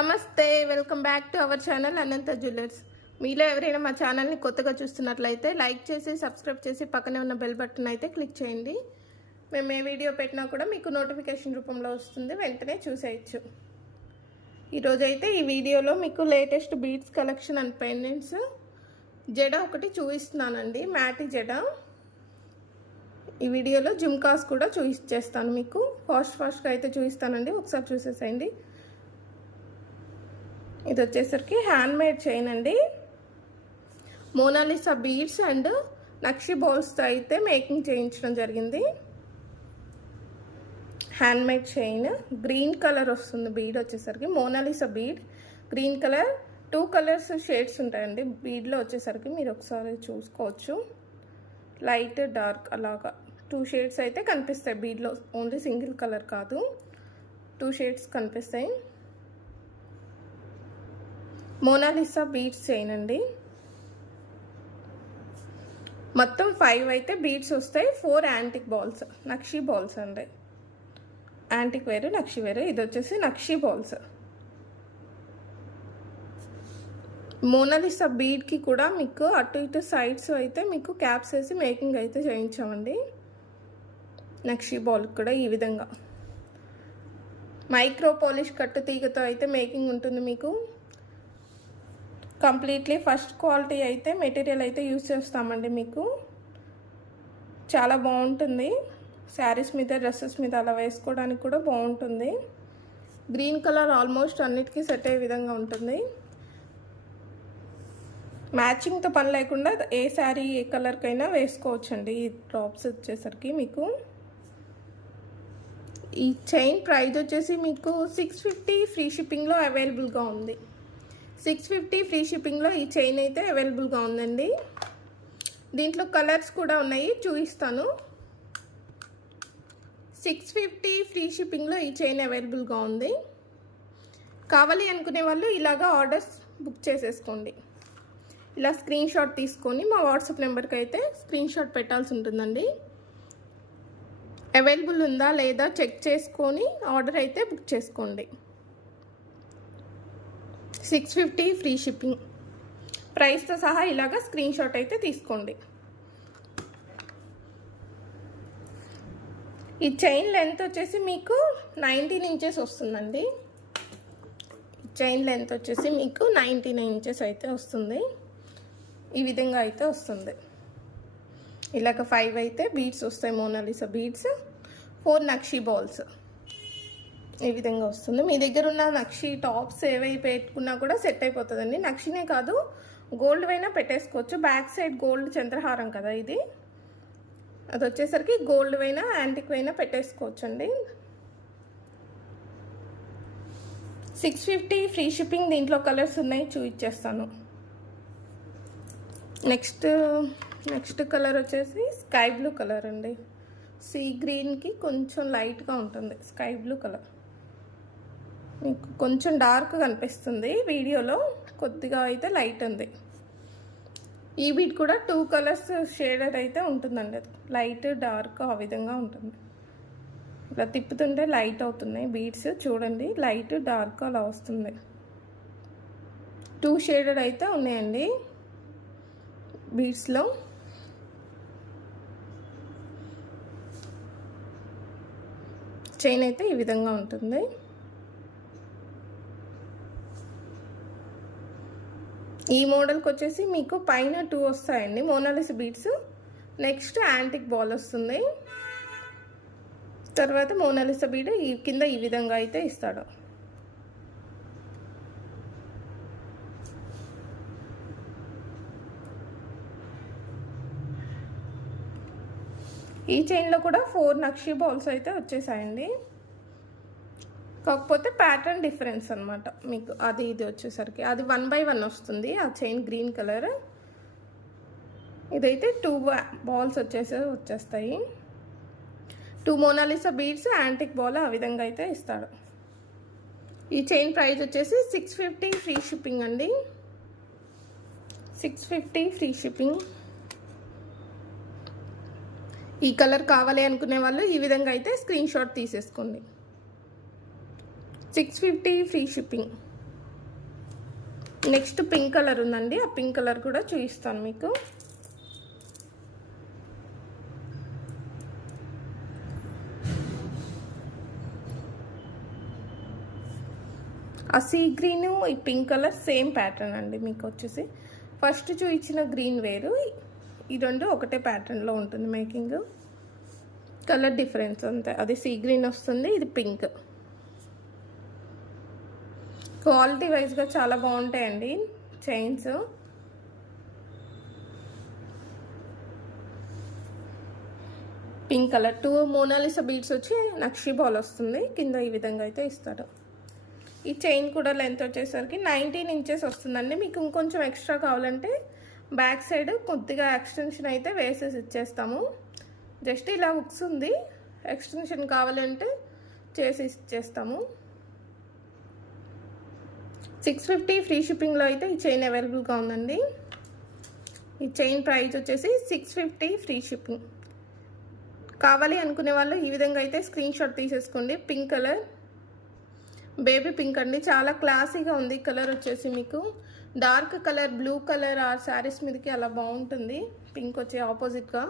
నమస్తే, welcome back to our channel Anantha jewellers. మీలో ఎవరైనా మా ఛానల్ని కొత్తగా చూస్తున్నట్లయితే లైక్ చేసి సబ్స్క్రైబ్ చేసి పక్కనే ఉన్న బెల్ బటన్ అయితే క్లిక్ చేయండి. మేము ఏ వీడియో పెట్టినా కూడా మీకు నోటిఫికేషన్ రూపంలో వస్తుంది, వెంటనే చూసేయచ్చు. ఈరోజు అయితే ఈ వీడియోలో మీకు latest beads collection and pendants జడ ఒకటి చూపిస్తున్నానండి, మ్యాటి జడ. ఈ వీడియోలో జుమ్కాస్ కూడా చూపించేస్తాను మీకు. ఫాస్ట్గా అయితే చూపిస్తానండి, ఒకసారి చూసేసేయండి. ఇది వచ్చేసరికి హ్యాండ్ మేడ్ చైన్ అండి. మోనాలిసా బీడ్స్ అండ్ నక్షి బాల్స్తో అయితే మేకింగ్ చేయించడం జరిగింది. Hand made chain, green colour వస్తుంది బీడ్ వచ్చేసరికి. Mona Lisa bead green colour, 2 colours shades ఉంటాయండి బీడ్లో వచ్చేసరికి. మీరు ఒకసారి చూసుకోవచ్చు, లైట్ డార్క్ అలాగా 2 షేడ్స్ అయితే కనిపిస్తాయి బీడ్లో. ఓన్లీ సింగిల్ కలర్ కాదు, 2 షేడ్స్ కనిపిస్తాయి. మోనాలిసా బీడ్స్ చైన్ అండి. మొత్తం 5 అయితే బీడ్స్ వస్తాయి, 4 యాంటిక్ బాల్స్, నక్షి బాల్స్ అండి. యాంటిక్ వేరు, నక్షి వేరు. ఇది వచ్చేసి నక్షి బాల్స్. మోనాలిసా బీడ్కి కూడా మీకు అటు ఇటు సైడ్స్ అయితే మీకు క్యాప్స్ వేసి మేకింగ్ అయితే చేయించామండి. నక్షి బాల్ కూడా ఈ విధంగా మైక్రో పాలిష్ కట్టు తీగతో అయితే మేకింగ్ ఉంటుంది మీకు. కంప్లీట్లీ ఫస్ట్ క్వాలిటీ అయితే మెటీరియల్ అయితే యూజ్ చేస్తామండి మీకు. చాలా బాగుంటుంది, శారీస్ మీద డ్రెస్సెస్ మీద అలా వేసుకోవడానికి కూడా బాగుంటుంది. గ్రీన్ కలర్ ఆల్మోస్ట్ అన్నిటికీ సెట్ అయ్యే విధంగా ఉంటుంది. మ్యాచింగ్తో పని లేకుండా ఏ శారీ ఏ కలర్కైనా వేసుకోవచ్చండి. ఈ డ్రాప్స్ వచ్చేసరికి మీకు ఈ చైన్ ప్రైస్ వచ్చేసి మీకు 650 ఫ్రీ షిప్పింగ్లో అవైలబుల్గా ఉంది. 650 ఫ్రీ షిప్పింగ్లో ఈ చైన్ అయితే అవైలబుల్గా ఉందండి. దీంట్లో కలర్స్ కూడా ఉన్నాయి, చూపిస్తాను. 650 ఫ్రీ షిప్పింగ్లో ఈ చైన్ అవైలబుల్గా ఉంది. కావాలి అనుకునే వాళ్ళు ఇలాగా ఆర్డర్స్ బుక్ చేసేసుకోండి. ఇలా స్క్రీన్ షాట్ తీసుకొని మా వాట్సాప్ నెంబర్కి అయితే స్క్రీన్ షాట్ పెట్టాల్సి ఉంటుందండి. అవైలబుల్ ఉందా లేదా చెక్ చేసుకొని ఆర్డర్ అయితే బుక్ చేసుకోండి. 650 ఫ్రీ షిప్పింగ్ ప్రైస్తో సహా ఇలాగా స్క్రీన్ షాట్ అయితే తీసుకోండి. ఈ చైన్ లెంత్ వచ్చేసి మీకు 19 ఇంచెస్ వస్తుందండి. చైన్ లెంత్ వచ్చేసి మీకు 99 ఇంచెస్ అయితే వస్తుంది. ఈ విధంగా అయితే వస్తుంది. ఇలాగ 5 అయితే బీడ్స్ వస్తాయి, మోనాలిసా బీడ్స్, 4 నక్షి బాల్స్. ఈ విధంగా వస్తుంది. మీ దగ్గర ఉన్న నక్షి టాప్స్ ఏవై పెట్టుకున్నా కూడా సెట్ అయిపోతుందండి. నక్షినే కాదు, గోల్డ్ అయినా పెట్టేసుకోవచ్చు. బ్యాక్ సైడ్ గోల్డ్ చంద్రహారం కదా ఇది, అది వచ్చేసరికి గోల్డ్ అయినా యాంటిక్ అయినా పెట్టేసుకోవచ్చు అండి. 650 ఫ్రీ షిప్పింగ్. దీంట్లో కలర్స్ ఉన్నాయి, చూపించేస్తాను. నెక్స్ట్ కలర్ వచ్చేసి స్కై బ్లూ కలర్ అండి. సీ గ్రీన్కి కొంచెం లైట్గా ఉంటుంది స్కై బ్లూ కలర్. మీకు కొంచెం డార్క్ కనిపిస్తుంది వీడియోలో, కొద్దిగా అయితే లైట్ ఉంది. ఈ బీడ్ కూడా 2 కలర్స్ షేడెడ్ అయితే ఉంటుందండి, లైట్ డార్క్ ఆ విధంగా ఉంటుంది. ఇలా తిప్పుతుంటే లైట్ అవుతున్నాయి బీడ్స్, చూడండి లైట్ డార్క్ అలా వస్తుంది. 2 షేడెడ్ అయితే ఉన్నాయండి బీడ్స్లో. చైన్ అయితే ఈ విధంగా ఉంటుంది. ఈ మోడల్కి వచ్చేసి మీకు పైన 2 వస్తాయండి Mona Lisa beads. Next antique ball వస్తుంది, తర్వాత మోనాలిసా బీడ్ ఈ కింద ఈ విధంగా అయితే ఇస్తాడు. ఈ చైన్లో కూడా 4 నక్షి బాల్స్ అయితే వచ్చేసాయండి. కాకపోతే ప్యాటర్న్ డిఫరెన్స్ అనమాట మీకు. అది ఇది వచ్చేసరికి అది 1 by 1 వస్తుంది ఆ చైన్, గ్రీన్ కలర్. ఇదైతే 2 బాల్స్ వచ్చేస్తాయి. 2 మోనాలిసా బీడ్స్, యాంటిక్ బాల్ ఆ విధంగా అయితే ఇస్తాడు. ఈ చైన్ ప్రైస్ వచ్చేసి 650 ఫ్రీ షిప్పింగ్ అండి. 650 ఫ్రీ షిప్పింగ్. ఈ కలర్ కావాలి అనుకునే వాళ్ళు ఈ విధంగా అయితే స్క్రీన్ షాట్ తీసేసుకోండి. 650 free shipping. Next pink colour ఉందండి, ఆ పింక్ కలర్ కూడా చూపిస్తాను మీకు. ఆ సీ గ్రీన్ ఈ పింక్ కలర్ సేమ్ ప్యాటర్న్ అండి. మీకు వచ్చేసి ఫస్ట్ చూపించిన గ్రీన్ వేరు, ఈ రెండు ఒకటే ప్యాటర్న్లో ఉంటుంది మేకింగ్, కలర్ డిఫరెన్స్ అంతే. అది సీ గ్రీన్ వస్తుంది, ఇది పింక్. క్వాలిటీ వైజ్గా చాలా బాగుంటాయండి chains. Pink colour 2 Mona Lisa beads వచ్చి నక్షి బాల్ వస్తుంది కింద, ఈ విధంగా అయితే ఇస్తారు. ఈ చైన్ కూడా లెంత్ వచ్చేసరికి 19 ఇంచెస్ వస్తుందండి. మీకు ఇంకొంచెం ఎక్స్ట్రా కావాలంటే బ్యాక్ సైడ్ కొద్దిగా ఎక్స్టెన్షన్ అయితే వేసేసి ఇచ్చేస్తాము. జస్ట్ ఇలా హుక్స్ ఉంది, ఎక్స్టెన్షన్ కావాలంటే చేసి ఇచ్చేస్తాము. 650 ఫ్రీ షిప్పింగ్లో అయితే ఈ చైన్ అవైలబుల్గా ఉందండి. ఈ చైన్ ప్రైస్ వచ్చేసి 650 ఫ్రీ షిప్పింగ్. కావాలి అనుకునే వాళ్ళు ఈ విధంగా అయితే స్క్రీన్ షాట్ తీసేసుకోండి. పింక్ కలర్, బేబీ పింక్ అండి, చాలా క్లాసీగా ఉంది కలర్ వచ్చేసి. మీకు డార్క్ కలర్ బ్లూ కలర్ ఆ శారీస్ మీదకి అలా బాగుంటుంది. పింక్ వచ్చే ఆపోజిట్గా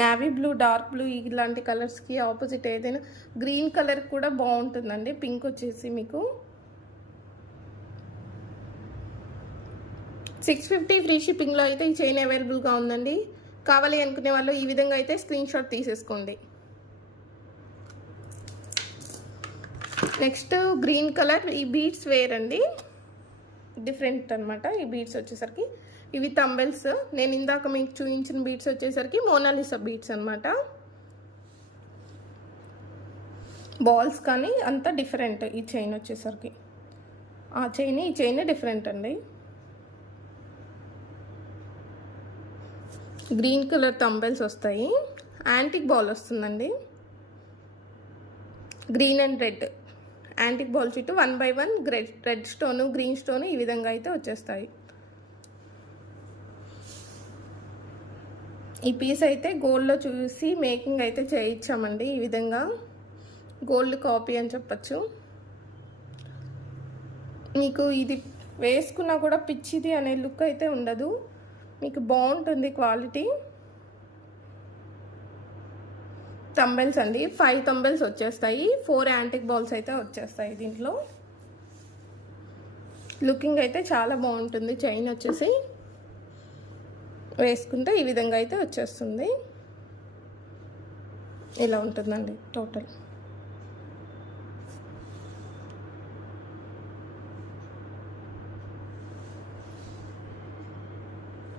నావీ బ్లూ, డార్క్ బ్లూ ఇలాంటి కలర్స్కి ఆపోజిట్ ఏదైనా గ్రీన్ కలర్ కూడా బాగుంటుందండి. పింక్ వచ్చేసి మీకు 650 ఫ్రీ షిప్పింగ్లో అయితే ఈ చైన్ అవైలబుల్గా ఉందండి. కావాలి అనుకునే వాళ్ళు ఈ విధంగా అయితే స్క్రీన్ షాట్ తీసేసుకోండి. నెక్స్ట్ గ్రీన్ కలర్, ఈ బీడ్స్ వేరండి, డిఫరెంట్ అనమాట. ఈ బీడ్స్ వచ్చేసరికి ఇవి తంబెల్స్. నేను ఇందాక మీకు చూపించిన బీడ్స్ వచ్చేసరికి మోనాలిసా బీడ్స్ అనమాట. బాల్స్ కానీ అంతా డిఫరెంట్. ఈ చైన్ వచ్చేసరికి ఆ చైన్ ఈ చైన్ డిఫరెంట్ అండి. గ్రీన్ కలర్ తంబెల్స్ వస్తాయి, యాంటిక్ బాల్ వస్తుందండి. Green and red antique ball చుట్టూ 1 by 1 red stone green stone ఈ విధంగా అయితే వచ్చేస్తాయి. ఈ పీస్ అయితే గోల్డ్లో చూసి మేకింగ్ అయితే చేయించామండి. ఈ విధంగా గోల్డ్ కాపీ అని చెప్పచ్చు. మీకు ఇది వేసుకున్నా కూడా పిచ్చిది అనే లుక్ అయితే ఉండదు, మీకు బాగుంటుంది క్వాలిటీ. తంబెల్స్ అండి, 5 తంబెల్స్ వచ్చేస్తాయి, 4 యాంటిక్ బాల్స్ అయితే వచ్చేస్తాయి. దీంట్లో లుకింగ్ అయితే చాలా బాగుంటుంది. చైన్ వచ్చేసి వేసుకుంటే ఈ విధంగా అయితే వచ్చేస్తుంది. ఇలా ఉంటుందండి టోటల్.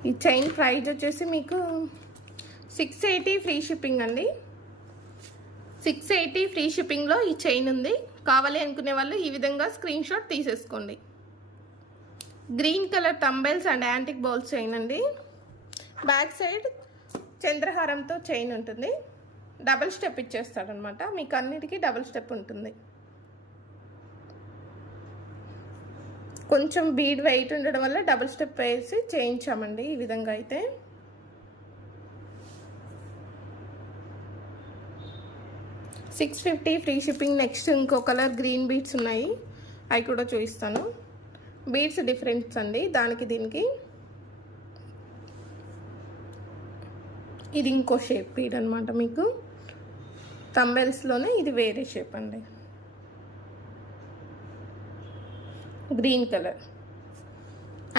ఈ చైన్ ప్రైస్ వచ్చేసి మీకు 680 ఫ్రీ షిప్పింగ్ అండి. 680 ఫ్రీ షిప్పింగ్లో ఈ చైన్ ఉంది. కావాలి అనుకునే వాళ్ళు ఈ విధంగా స్క్రీన్ షాట్ తీసేసుకోండి. గ్రీన్ కలర్ తంబెల్స్ అండ్ యాంటిక్ బాల్స్ చైన్ అండి. బ్యాక్ సైడ్ చంద్రహారంతో చైన్ ఉంటుంది, డబుల్ స్టెప్ ఇచ్చేస్తాడనమాట. మీకు అన్నిటికీ డబుల్ స్టెప్ ఉంటుంది. కొంచెం బీడ్ వెయిట్ ఉండడం వల్ల డబుల్ స్టెప్ వేసి చేయించామండి ఈ విధంగా అయితే. $650 ఫ్రీ షిప్పింగ్. నెక్స్ట్ ఇంకో కలర్ గ్రీన్ బీడ్స్ ఉన్నాయి, అవి కూడా చూపిస్తాను. బీడ్స్ డిఫరెన్స్ అండి దానికి దీనికి. ఇది ఇంకో షేప్ బీడ్ అనమాట. మీకు తంబెల్స్లోనే ఇది వేరే షేప్ అండి. Green colour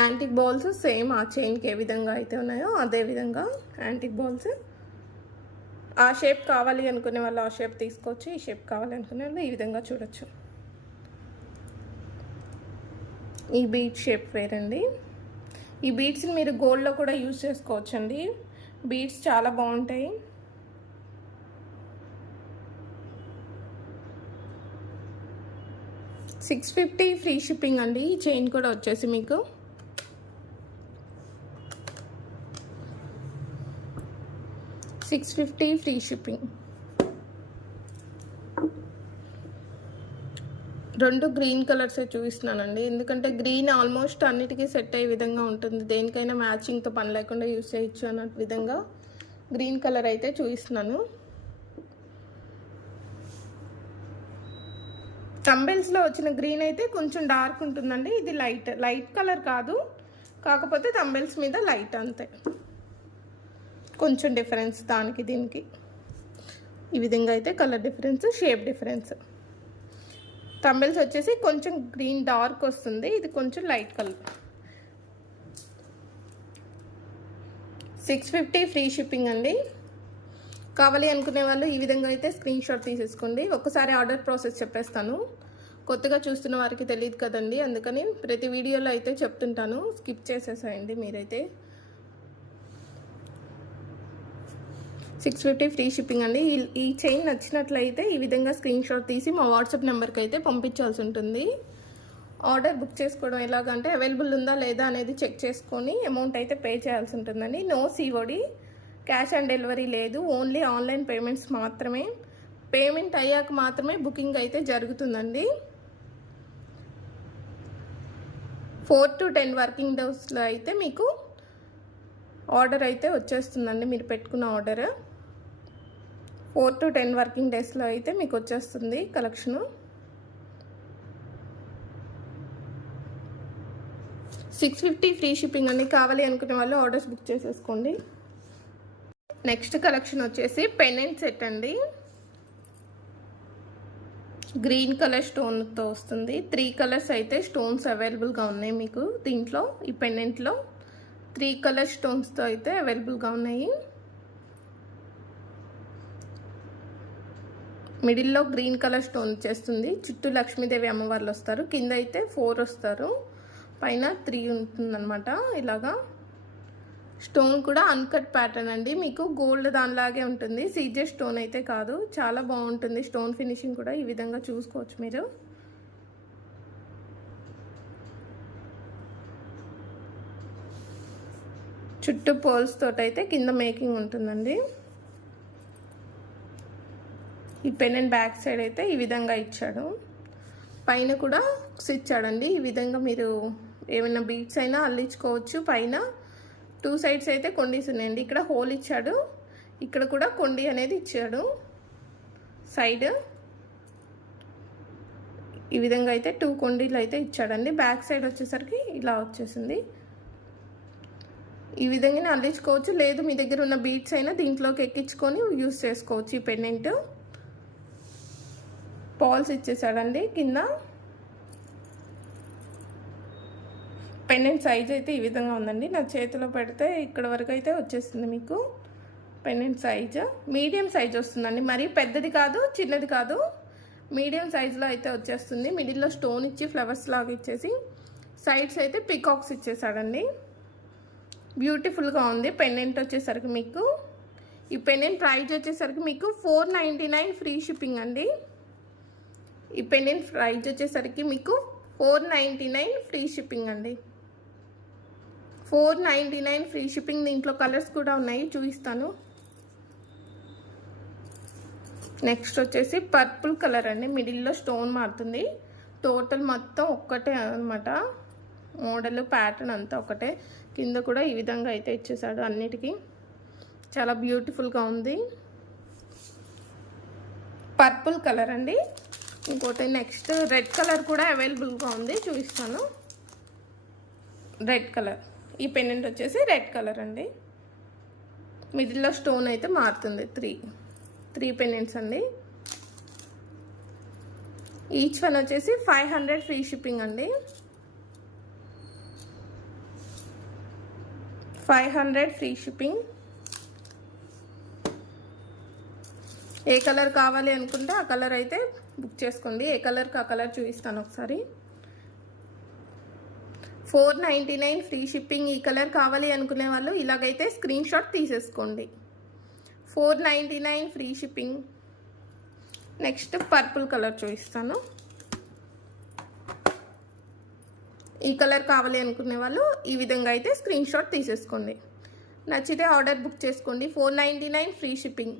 antique balls same ఆ చైన్కి ఏ విధంగా అయితే ఉన్నాయో అదే విధంగా యాంటిక్ బాల్స్. ఆ షేప్ కావాలి అనుకునే వాళ్ళు ఆ షేప్ తీసుకోవచ్చు, ఈ షేప్ కావాలి అనుకునే వాళ్ళు ఈ విధంగా చూడొచ్చు. ఈ బీడ్ షేప్ వేరండి. ఈ బీడ్స్ని మీరు గోల్డ్లో కూడా యూజ్ చేసుకోవచ్చు అండి. బీడ్స్ చాలా బాగుంటాయి. $650 ఫ్రీ షిప్పింగ్ అండి. ఈ చైన్ కూడా వచ్చేసి మీకు $650 ఫ్రీ షిప్పింగ్. రెండు గ్రీన్ కలర్సే చూపిస్తున్నానండి, ఎందుకంటే గ్రీన్ ఆల్మోస్ట్ అన్నిటికీ సెట్ అయ్యే విధంగా ఉంటుంది. దేనికైనా మ్యాచింగ్తో పని లేకుండా యూజ్ చేయొచ్చు అన్న విధంగా గ్రీన్ కలర్ అయితే చూపిస్తున్నాను. తంబెల్స్లో వచ్చిన గ్రీన్ అయితే కొంచెం డార్క్ ఉంటుందండి, ఇది లైట్ కలర్ కాదు, కాకపోతే తంబెల్స్ మీద లైట్ అంతే, కొంచెం డిఫరెన్స్ దానికి దీనికి. ఈ విధంగా అయితే కలర్ డిఫరెన్స్, షేప్ డిఫరెన్స్. తంబెల్స్ వచ్చేసి కొంచెం గ్రీన్ డార్క్ వస్తుంది, ఇది కొంచెం లైట్ కలర్. 650 ఫ్రీ షిప్పింగ్ అండి. కావాలి అనుకునే వాళ్ళు ఈ విధంగా అయితే స్క్రీన్ షాట్ తీసేసుకోండి. ఒకసారి ఆర్డర్ ప్రాసెస్ చెప్పేస్తాను, కొత్తగా చూస్తున్న వారికి తెలియదు కదండి, అందుకని ప్రతి వీడియోలో అయితే చెప్తుంటాను, స్కిప్ చేసేసేయండి మీరైతే. 650 ఫ్రీ షిప్పింగ్ అండి. ఈ చైన్ నచ్చినట్లయితే ఈ విధంగా స్క్రీన్ షాట్ తీసి మా వాట్సాప్ నెంబర్కి అయితే పంపించాల్సి ఉంటుంది. ఆర్డర్ బుక్ చేసుకోవడం ఎలాగంటే అవైలబుల్ ఉందా లేదా అనేది చెక్ చేసుకొని అమౌంట్ అయితే పే చేయాల్సి ఉంటుందండి. No COD, cash on delivery లేదు, ఓన్లీ ఆన్లైన్ పేమెంట్స్ మాత్రమే. పేమెంట్ అయ్యాక మాత్రమే బుకింగ్ అయితే జరుగుతుందండి. 4 to 10 వర్కింగ్ డేస్లో అయితే మీకు ఆర్డర్ అయితే వచ్చేస్తుందండి. మీరు పెట్టుకున్న ఆర్డర్ 4 to 10 వర్కింగ్ డేస్లో అయితే మీకు వచ్చేస్తుంది కలెక్షను. 650 ఫ్రీ షిప్పింగ్ అండి. కావాలి అనుకునే వాళ్ళు ఆర్డర్స్ బుక్ చేసేసుకోండి. నెక్స్ట్ కలెక్షన్ వచ్చేసి పెండెంట్ సెట్ అండి. గ్రీన్ కలర్ స్టోన్తో వస్తుంది. 3 కలర్స్ అయితే స్టోన్స్ అవైలబుల్గా ఉన్నాయి మీకు దీంట్లో. ఈ పెండెంట్లో 3 కలర్ స్టోన్స్తో అయితే అవైలబుల్గా ఉన్నాయి. మిడిల్లో గ్రీన్ కలర్ స్టోన్ వచ్చేస్తుంది, చుట్టూ లక్ష్మీదేవి అమ్మవార్లు వస్తారు, కింద అయితే 4 వస్తారు, పైన 3 ఉంటుందన్నమాట. ఇలాగా స్టోన్ కూడా అన్కట్ ప్యాటర్న్ అండి, మీకు గోల్డ్ దానిలాగే ఉంటుంది, సీజెడ్ స్టోన్ అయితే కాదు. చాలా బాగుంటుంది స్టోన్ ఫినిషింగ్ కూడా, ఈ విధంగా చూసుకోవచ్చు మీరు. చుట్టూ పోల్స్ తోటైతే కింద మేకింగ్ ఉంటుందండి. ఈ పెండెంట్ బ్యాక్ సైడ్ అయితే ఈ విధంగా ఇచ్చాడు, పైన కూడా హుక్స్ ఇచ్చాడండి. ఈ విధంగా మీరు ఏమైనా బీట్స్ అయినా అల్లించుకోవచ్చు. పైన 2 సైడ్స్ అయితే కొండీస్ ఉన్నాయండి, ఇక్కడ హోల్ ఇచ్చాడు, ఇక్కడ కూడా కొండి అనేది ఇచ్చాడు సైడ్. ఈ విధంగా అయితే 2 కొండీలు అయితే ఇచ్చాడండి. బ్యాక్ సైడ్ వచ్చేసరికి ఇలా వచ్చేసింది. ఈ విధంగానే అల్లించుకోవచ్చు, లేదు మీ దగ్గర ఉన్న బీట్స్ అయినా దీంట్లోకి ఎక్కించుకొని యూస్ చేసుకోవచ్చు. ఈ పెండెంట్ పాల్స్ ఇచ్చేసాడండి కింద. పెండెంట్ సైజ్ అయితే ఈ విధంగా ఉందండి, నా చేతిలో పెడితే ఇక్కడ వరకు అయితే వచ్చేస్తుంది మీకు. పెండెంట్ సైజ్ మీడియం సైజ్ వస్తుందండి, మరీ పెద్దది కాదు చిన్నది కాదు, మీడియం సైజులో అయితే వచ్చేస్తుంది. మిడిల్లో స్టోన్ ఇచ్చి ఫ్లవర్స్ లాగా ఇచ్చేసి సైడ్స్ అయితే పికాక్స్ ఇచ్చేసాడండి. బ్యూటిఫుల్గా ఉంది పెండెంట్ వచ్చేసరికి మీకు. ఈ పెండెంట్ ప్రైజ్ వచ్చేసరికి మీకు 499 ఫ్రీ షిప్పింగ్ అండి. ఈ పెండెంట్ ప్రైజ్ వచ్చేసరికి మీకు 499 ఫ్రీ షిప్పింగ్ అండి. 499 ఫ్రీ షిప్పింగ్. దీంట్లో కలర్స్ కూడా ఉన్నాయి, చూపిస్తాను. నెక్స్ట్ వచ్చేసి పర్పుల్ కలర్ అండి, మిడిల్లో స్టోన్ మారుతుంది. టోటల్ మొత్తం ఒక్కటే అనమాట, మోడల్ ప్యాటర్న్ అంతా ఒకటే. కింద కూడా ఈ విధంగా అయితే ఇచ్చేసాడు అన్నిటికీ, చాలా బ్యూటిఫుల్గా ఉంది. పర్పుల్ కలర్ అండి. ఇంకోటి నెక్స్ట్ రెడ్ కలర్ కూడా అవైలబుల్గా ఉంది, చూపిస్తాను. రెడ్ కలర్, ఈ పెండెంట్ వచ్చేసి రెడ్ కలర్ అండి. మిడిల్లో స్టోన్ అయితే మారుతుంది. 3 పెండెంట్స్ అండి. ఈచ్ వన్ వచ్చేసి 500 ఫ్రీ షిప్పింగ్ అండి. 500 ఫ్రీ షిప్పింగ్. ఏ కలర్ కావాలి అనుకుంటే ఆ కలర్ అయితే బుక్ చేసుకోండి. ఏ కలర్కి ఆ కలర్ చూపిస్తాను ఒకసారి. 499 ఫ్రీ షిప్పింగ్. ఈ కలర్ కావాలి అనుకునే వాళ్ళు ఇలాగైతే స్క్రీన్ షాట్ తీసేసుకోండి. 499 free shipping. Next purple colour చూపిస్తాను. ఈ కలర్ కావాలి అనుకునే వాళ్ళు ఈ విధంగా అయితే స్క్రీన్ షాట్ తీసేసుకోండి. నచ్చితే ఆర్డర్ బుక్ చేసుకోండి. 499 free shipping.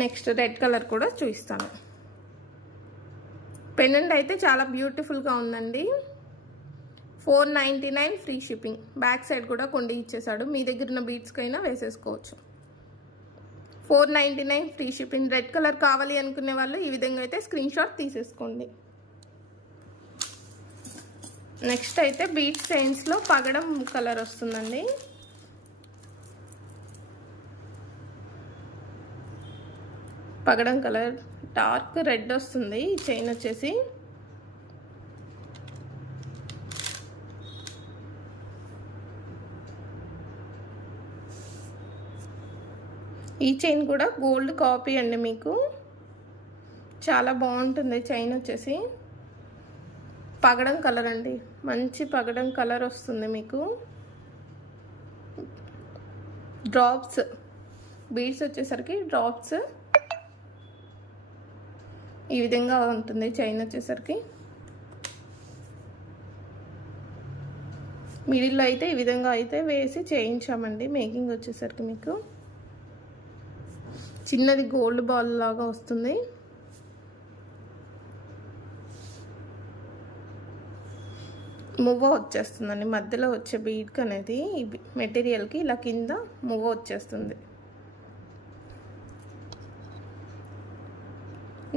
Next red colour కూడా చూపిస్తాను. పెండెంట్ అయితే చాలా బ్యూటిఫుల్గా ఉందండి. 499 ఫ్రీ షిప్పింగ్. బ్యాక్ సైడ్ కూడా కొండి ఇచ్చేసాడు, మీ దగ్గర ఉన్న బీట్స్కైనా వేసేసుకోవచ్చు. 499 ఫ్రీ షిప్పింగ్. రెడ్ కలర్ కావాలి అనుకునే వాళ్ళు ఈ విధంగా అయితే స్క్రీన్ షాట్ తీసేసుకోండి. నెక్స్ట్ అయితే బీట్ చైన్స్లో పగడం కలర్ వస్తుందండి. పగడం కలర్ డార్క్ రెడ్ వస్తుంది. ఈ చైన్ వచ్చేసి ఈ చైన్ కూడా గోల్డ్ కాపీ అండి. మీకు చాలా బాగుంటుంది చైన్ వచ్చేసి. పగడం కలర్ అండి, మంచి పగడం కలర్ వస్తుంది మీకు. డ్రాప్స్ బీడ్స్ వచ్చేసరికి డ్రాప్స్ ఈ విధంగా ఉంటుంది చైన్ వచ్చేసరికి. మిడిల్లో అయితే ఈ విధంగా అయితే వేసి చేయించామండి. మేకింగ్ వచ్చేసరికి మీకు చిన్నది గోల్డ్ బాల్ లాగా వస్తుంది. మువ్వ వచ్చేస్తుందండి, మధ్యలో వచ్చే బీడ్ అనేది ఈ మెటీరియల్కి ఇలా కింద మువ్వ వచ్చేస్తుంది.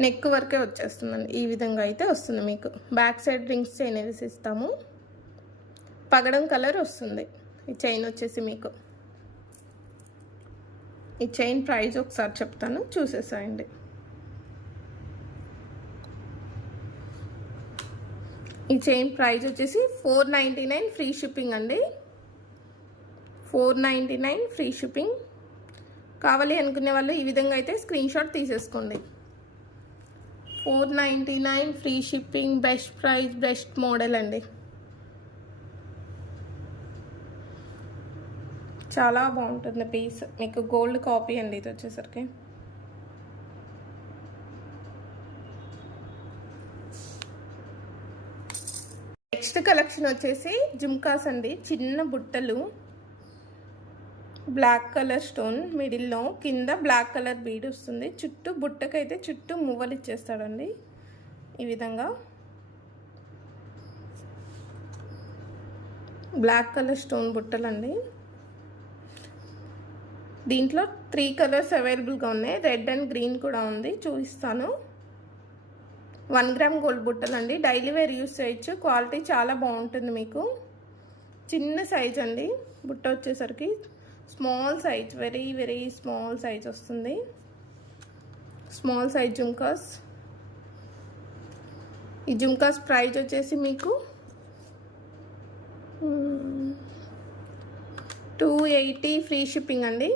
నెక్ వరకే వచ్చేస్తుందండి. ఈ విధంగా అయితే వస్తుంది మీకు. బ్యాక్ సైడ్ రింగ్స్ చైన్ వేసి ఇస్తాము. పగడం కలర్ వస్తుంది ఈ చైన్ వచ్చేసి మీకు. ఈ చైన్ ప్రైస్ ఒకసారి చెప్తాను, చూసేసాయండి. ఈ చైన్ ప్రైస్ వచ్చేసి 499 ఫ్రీ షిప్పింగ్ అండి. 499 ఫ్రీ షిప్పింగ్. కావాలి అనుకునే వాళ్ళు ఈ విధంగా అయితే స్క్రీన్ షాట్ తీసేసుకోండి. 499 free shipping, best price, best model అండి. చాలా బాగుంటుంది పీస్. మీకు గోల్డ్ కాపీ అండి ఇది వచ్చేసరికి. నెక్స్ట్ కలెక్షన్ వచ్చేసి జుమ్కాస్ అండి. చిన్న బుట్టలు, బ్లాక్ కలర్ స్టోన్ మిడిల్లో, కింద బ్లాక్ కలర్ బీడ్ వస్తుంది. చుట్టూ బుట్టకైతే చుట్టూ మువ్వలు ఇచ్చేస్తాడండి ఈ విధంగా. బ్లాక్ కలర్ స్టోన్ బుట్టలండి. దీంట్లో 3 కలర్స్ అవైలబుల్గా ఉన్నాయి. రెడ్ అండ్ గ్రీన్ కూడా ఉంది, చూపిస్తాను. 1 గ్రామ్ గోల్డ్ బుట్టలండి. డైలీ వేర్ యూస్ చేయొచ్చు. క్వాలిటీ చాలా బాగుంటుంది మీకు. చిన్న సైజ్ అండి బుట్ట వచ్చేసరికి. Small size, very very small size వస్తుంది. Small size jhumkas. ఈ జుమ్కాస్ ప్రైస్ వచ్చేసి మీకు 280 ఫ్రీ షిప్పింగ్ అండి.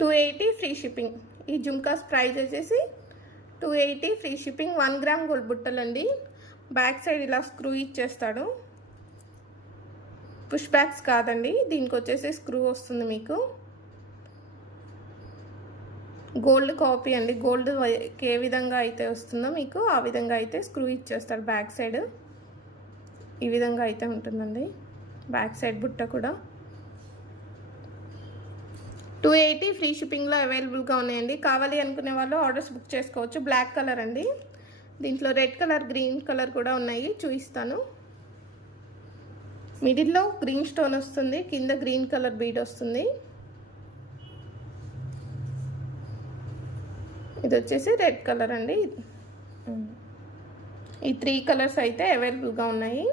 280 ఫ్రీ షిప్పింగ్. ఈ జుమ్కాస్ ప్రైస్ వచ్చేసి 280 ఫ్రీ షిప్పింగ్. 1 గ్రామ్ గోల్డ్ బుట్టలండి. బ్యాక్ సైడ్ ఇలా స్క్రూ ఇచ్చేస్తాడు. పుష్ బ్యాక్స్ కాదండి, దీనికి వచ్చేసి స్క్రూ వస్తుంది మీకు. గోల్డ్ కాపీ అండి. గోల్డ్ ఏ విధంగా అయితే వస్తుందో మీకు ఆ విధంగా అయితే స్క్రూ ఇచ్చేస్తాడు బ్యాక్ సైడ్. ఈ విధంగా అయితే ఉంటుందండి బ్యాక్ సైడ్ బుట్ట కూడా. 280 ఫ్రీ షిప్పింగ్లో అవైలబుల్గా ఉన్నాయండి. కావాలి అనుకునే వాళ్ళు ఆర్డర్స్ బుక్ చేసుకోవచ్చు. బ్లాక్ కలర్ అండి. దీంట్లో రెడ్ కలర్, గ్రీన్ కలర్ కూడా ఉన్నాయి, చూపిస్తాను. మిడిల్లో గ్రీన్ స్టోన్ వస్తుంది, కింద గ్రీన్ కలర్ బీడ్ వస్తుంది. ఇది వచ్చేసి రెడ్ కలర్ అండి. ఈ 3 కలర్స్ అయితే అవైలబుల్గా ఉన్నాయి.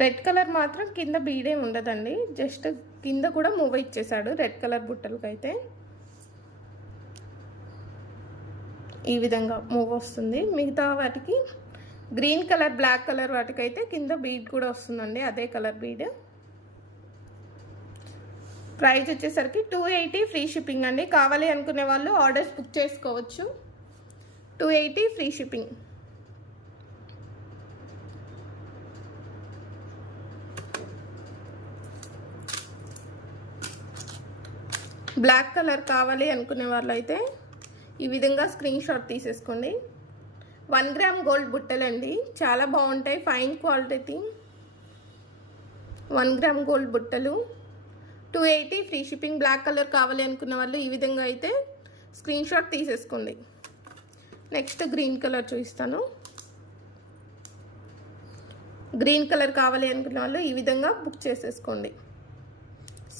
రెడ్ కలర్ మాత్రం కింద బీడే ఉండదండి, జస్ట్ కింద కూడా మూవ్ ఇచ్చేసాడు రెడ్ కలర్ బుట్టలకి అయితే. ఈ విధంగా మూవ్ వస్తుంది. మిగతా వాటికి గ్రీన్ కలర్, బ్లాక్ కలర్ వాటికైతే కింద బీడ్ కూడా వస్తుందండి, అదే కలర్ బీడ్. ప్రైస్ వచ్చేసరికి 280 ఫ్రీ షిప్పింగ్ అండి. కావాలి అనుకునే వాళ్ళు ఆర్డర్స్ బుక్ చేసుకోవచ్చు. 280 ఫ్రీ షిప్పింగ్. బ్లాక్ కలర్ కావాలి అనుకునే వాళ్ళు అయితే ఈ విధంగా స్క్రీన్ షాట్ తీసేసుకోండి. 1 గ్రామ్ గోల్డ్ బుట్టలండి, చాలా బాగుంటాయి, ఫైన్ క్వాలిటీ. 1 గ్రామ్ గోల్డ్ బుట్టలు 280 ఫ్రీ షిప్పింగ్. బ్లాక్ కలర్ కావాలి అనుకున్న వాళ్ళు ఈ విధంగా అయితే స్క్రీన్ షాట్ తీసేసుకోండి. నెక్స్ట్ గ్రీన్ కలర్ చూపిస్తాను. గ్రీన్ కలర్ కావాలి అనుకున్న వాళ్ళు ఈ విధంగా బుక్ చేసేసుకోండి.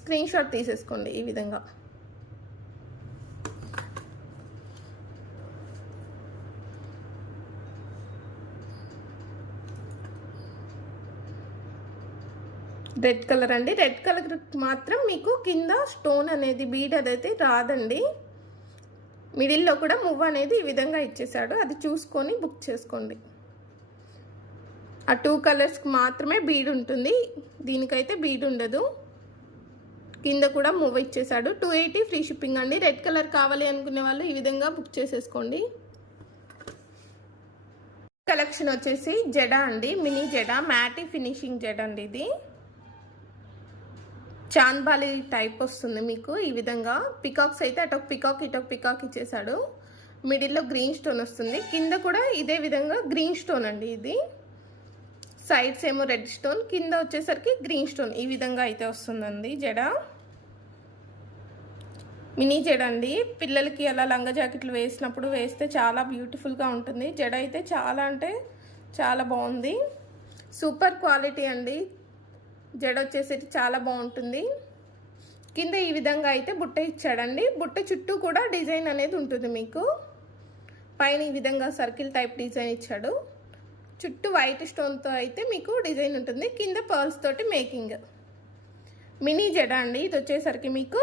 స్క్రీన్ షాట్ తీసేసుకోండి ఈ విధంగా. రెడ్ కలర్ అండి. రెడ్ కలర్ మాత్రం మీకు కింద స్టోన్ అనేది బీడ్ అదైతే రాదండి. మిడిల్లో కూడా మువ్వ అనేది ఈ విధంగా ఇచ్చేసాడు, అది చూసుకొని బుక్ చేసుకోండి. ఆ 2 కలర్స్కి మాత్రమే బీడ్ ఉంటుంది, దీనికైతే బీడ్ ఉండదు. కింద కూడా మువ్వ ఇచ్చేసాడు. 280 ఫ్రీ షిప్పింగ్ అండి. రెడ్ కలర్ కావాలి అనుకునే వాళ్ళు ఈ విధంగా బుక్ చేసేసుకోండి. కలెక్షన్ వచ్చేసి జడ అండి, మినీ జడ, మ్యాటీ ఫినిషింగ్ జడ అండి. ఇది చాంద్బాలి టైప్ వస్తుంది మీకు ఈ విధంగా. పికాక్స్ అయితే అటొక పికాక్ ఇటొక పికాక్ ఇచ్చేసాడు. మిడిల్లో గ్రీన్ స్టోన్ వస్తుంది, కింద కూడా ఇదే విధంగా గ్రీన్ స్టోన్ అండి. ఇది సైడ్స్ ఏమో రెడ్ స్టోన్, కింద వచ్చేసరికి గ్రీన్ స్టోన్ ఈ విధంగా అయితే వస్తుందండి జడ. మినీ జడ అండి. పిల్లలకి అలా లంగా జాకెట్లు వేసినప్పుడు వేస్తే చాలా బ్యూటిఫుల్గా ఉంటుంది. జడ అయితే చాలా అంటే చాలా బాగుంది, సూపర్ క్వాలిటీ అండి. జడ వచ్చేసి చాలా బాగుంటుంది. కింద ఈ విధంగా అయితే బుట్ట ఇచ్చాడండి. బుట్ట చుట్టూ కూడా డిజైన్ అనేది ఉంటుంది మీకు. పైన ఈ విధంగా సర్కిల్ టైప్ డిజైన్ ఇచ్చాడు, చుట్టూ వైట్ స్టోన్తో అయితే మీకు డిజైన్ ఉంటుంది. కింద పర్ల్స్ తోటి మేకింగ్. మినీ జడ అండి. ఇది వచ్చేసరికి మీకు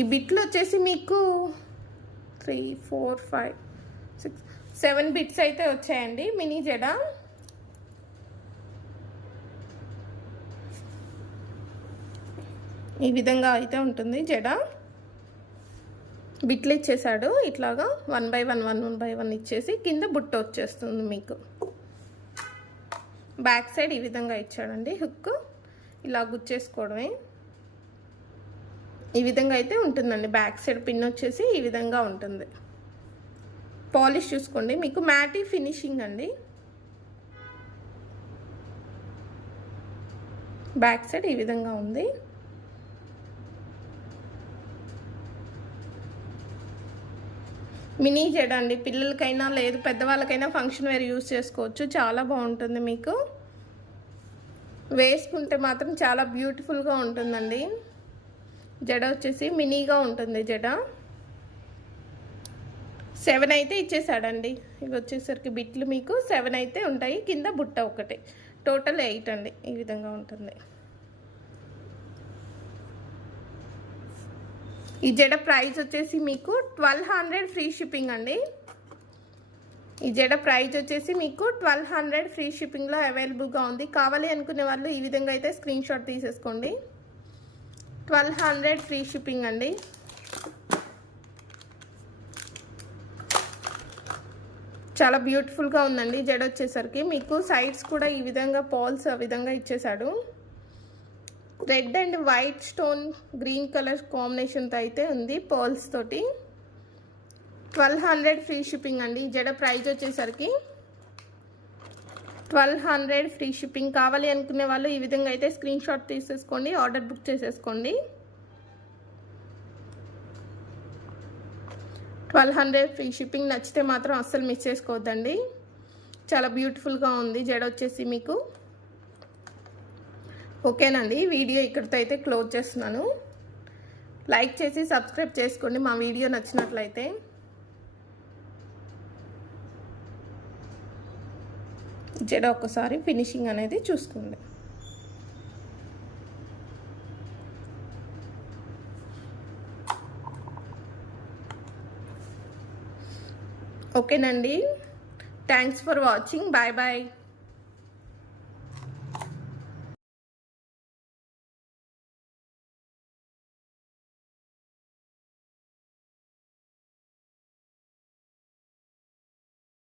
ఈ బిట్లు వచ్చేసి మీకు 3, 4, 5, 6, 7 బిట్స్ అయితే వచ్చాయండి. మినీ జడ ఈ విధంగా అయితే ఉంటుంది జడ. బిట్లు ఇచ్చేసాడు ఇట్లాగా 1 by 1 ఇచ్చేసి కింద బుట్ట వచ్చేస్తుంది మీకు. బ్యాక్ సైడ్ ఈ విధంగా ఇచ్చాడండి. హుక్ ఇలా గుచ్చేసుకోవడమే ఈ విధంగా అయితే ఉంటుందండి. బ్యాక్ సైడ్ పిన్ వచ్చేసి ఈ విధంగా ఉంటుంది. పాలిష్ చూసుకోండి మీకు మ్యాటీ ఫినిషింగ్ అండి. బ్యాక్ సైడ్ ఈ విధంగా ఉంది. మినీ జడ అండి. పిల్లలకైనా లేదు పెద్దవాళ్ళకైనా ఫంక్షన్ వేర్ యూస్ చేసుకోవచ్చు, చాలా బాగుంటుంది మీకు. వేసుకుంటే మాత్రం చాలా బ్యూటిఫుల్గా ఉంటుందండి. జడ వచ్చేసి మినీగా ఉంటుంది జడ. 7 అయితే ఇచ్చేసాడండి. ఇవి వచ్చేసరికి బిట్లు మీకు 7 అయితే ఉంటాయి, కింద బుట్ట ఒకటి, టోటల్ 8 అండి. ఈ విధంగా ఉంటుంది. ఈ జడ ప్రైస్ వచ్చేసి మీకు 1200 ఫ్రీ షిప్పింగ్ అండి. ఈ జడ ప్రైస్ వచ్చేసి మీకు 1200 ఫ్రీ షిప్పింగ్లో అవైలబుల్గా ఉంది. కావాలి అనుకునే వాళ్ళు ఈ విధంగా అయితే స్క్రీన్ షాట్ తీసేసుకోండి. 1200 ఫ్రీ షిప్పింగ్ అండి. చాలా బ్యూటిఫుల్గా ఉందండి జడ వచ్చేసరికి మీకు. సైడ్స్ కూడా ఈ విధంగా పాల్స్ ఆ విధంగా ఇచ్చేసాడు. Red and white stone green colour కాంబినేషన్తో అయితే ఉంది పర్ల్స్ తోటి. 1200 ఫ్రీ షిప్పింగ్ అండి. జడ ప్రైస్ వచ్చేసరికి 1200 ఫ్రీ షిప్పింగ్. కావాలి అనుకునే వాళ్ళు ఈ విధంగా అయితే స్క్రీన్ షాట్ తీసేసుకోండి, ఆర్డర్ బుక్ చేసేసుకోండి. 1200 ఫ్రీ షిప్పింగ్. నచ్చితే మాత్రం అస్సలు మిస్ చేసుకోవద్దండి. చాలా బ్యూటిఫుల్గా ఉంది జడ వచ్చేసి మీకు. ఓకేనండి, వీడియో ఇక్కడితో అయితే క్లోజ్ చేస్తున్నాను. లైక్ చేసి సబ్స్క్రైబ్ చేసుకోండి మా వీడియో నచ్చినట్లయితే. జడ ఒక్కసారి ఫినిషింగ్ అనేది చూసుకోండి. ఓకేనండి, thanks for watching. Bye bye.